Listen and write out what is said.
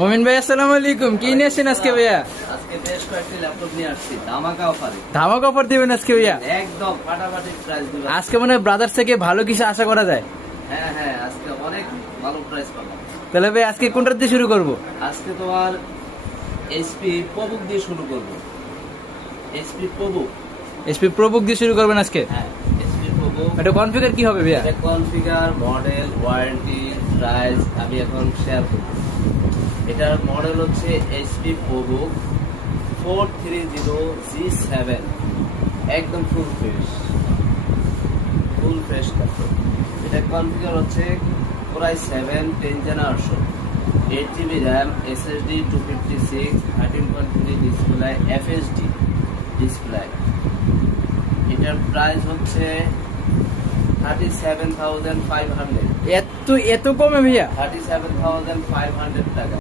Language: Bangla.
মোমিন ভাই আসসালামু আলাইকুম, কি নিয়েছেন আজকে ভাইয়া? আজকে বেশ কয়েকটি ল্যাপটপ নিয়ে আসছি ধামাকা অফারে। ধামাকা অফার দিবেন আজকে ভাইয়া? একদম ফাটাফাটি প্রাইস দিবেন আজকে মনে হয় ব্রাদার্স থেকে ভালো কিছু আশা করা যায়। হ্যাঁ হ্যাঁ, আজকে অনেক ভালো প্রাইস পাবো। তাহলে ভাই আজকে কোনটা দিয়ে শুরু করব? আজকে তোমার এইচপি প্রবুক দিয়ে শুরু করব। এইচপি প্রবুক, এসপি প্রবুক দিয়ে শুরু করবেন আজকে? হ্যাঁ এইচপি প্রবুক। এটা কনফিগার কি হবে ভাইয়া? এটা কনফিগার, মডেল, ওয়ারেন্টি, প্রাইস আমি এখন শেয়ার করব। এটার মডেল হচ্ছে এইচপি প্রবুক 430G7, একদম ফুল ফ্রেশ ল্যাপটপ। এটা কনফিগার হচ্ছে Core i7 10 8GB RAM, SSD 256, 13.3 display, FHD display. এটার প্রাইস হচ্ছে 37,500, এত কমে ভাইয়া? 37,500 টাকা।